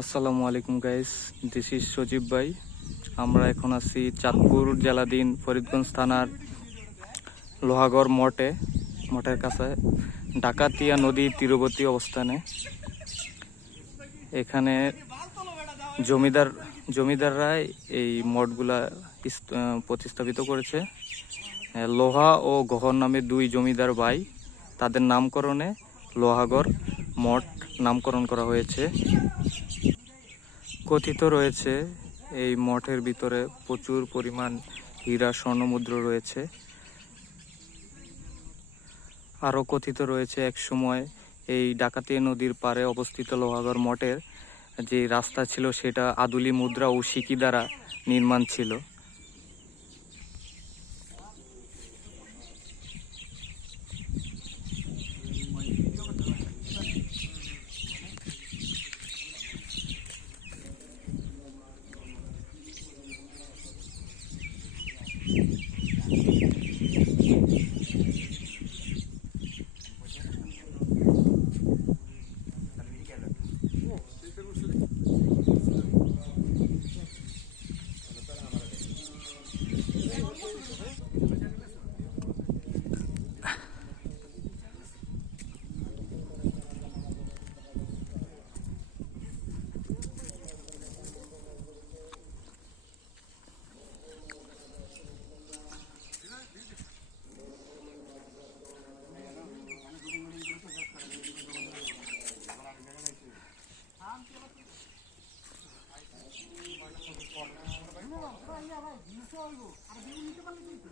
আসসালামু আলাইকুম guys this is সজীব ভাই। আমরা এখন আছি চাঁদপুর জেলাধীন ফরিদগঞ্জ থানার লোহাগড় মঠে, মঠের কাছে, ডাকাতিয়া নদী তীরবর্তী অবস্থানে। এখানে জমিদার জমিদাররাই এই মঠগুলা প্রতিস্থাপিত করেছে। লোহা ও গহর নামে দুই জমিদার ভাই, তাদের নামকরণে লোহাগড় মঠ নামকরণ করা হয়েছে। কথিত রয়েছে, এই মঠের ভিতরে প্রচুর পরিমাণ হীরা, স্বর্ণমুদ্র রয়েছে। আরও কথিত রয়েছে এক সময় এই ডাকাতি নদীর পারে অবস্থিত লোহাগড় মঠের যে রাস্তা ছিল সেটা আদুলি মুদ্রা ও সিকি দ্বারা নির্মাণ ছিল। আর বেগুন নিতে পারলে কিন্তু